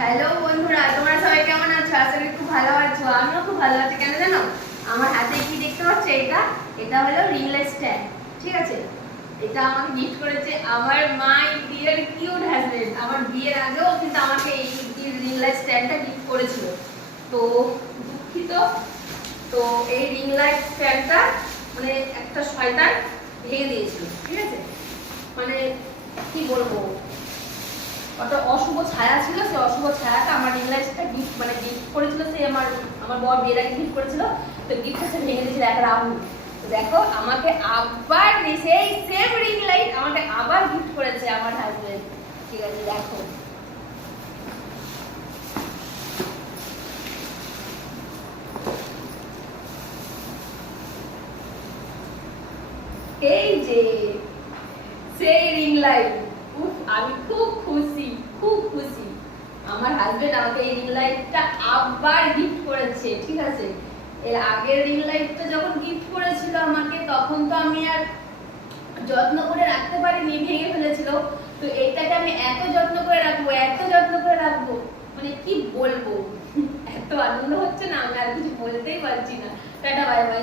Hello বন্ধুরা, তোমরা সবাই কেমন আছো? আশা করি খুব ভালো আছো। আমিও খুব ভালো আছি। কেন জানো? আমার হাতে কি দেখতে পাচ্ছ? এটা হলো রিং লাইট স্ট্যান্ড। ঠিক আছে, এটা আমাকে গিফট করেছে আমার মাই ডিয়ার কিউট হাজবেন্ড। আমার বিয়ের আগেও কিন্তু আমাকে এই রিং লাইট স্ট্যান্ডটা গিফট করেছিল। তো দুঃখিত, তো এই রিং লাইট স্ট্যান্ডটা মানে একটা শয়তান ভেঙে দিয়েছিল। ঠিক আছে, মানে কি বলবো, কত অশুভ ছায়া ছিল। সেই অশুভ ছায়াটা আমার রিং লাইটটা গিফট করেছিল। সে আমার বর বিয়ের আগে গিফট করেছিল। তো গিফটটা সে ভেঙে দিয়েছিল এক রাহুল। তো দেখো, আমাকে আবার সেই সেম রিং লাইট আমাকে আবার গিফট করেছে আমার হাজবেন্ড। ঠিক আছে, দেখো এই যে সেই রিং লাইট। আমি খুব খুশি, খুব খুশি। আমার হাজবেন্ড আমাকে এই রিং লাইটটা আবার গিফট করেছে। ঠিক আছে, এর আগের রিং লাইটটা যখন গিফট করেছিল আমাকে, তখন তো আমি আর যত্ন করে রাখতে পারিনি, ভেঙে ফেলেছিল। তো এইটাকে আমি এত যত্ন করে রাখবো, এত যত্ন করে রাখবো, মানে কি বলবো, এত আনন্দ হচ্ছে না, আমি আর কিছু বলতেই পারছি না। Tata, bye bye.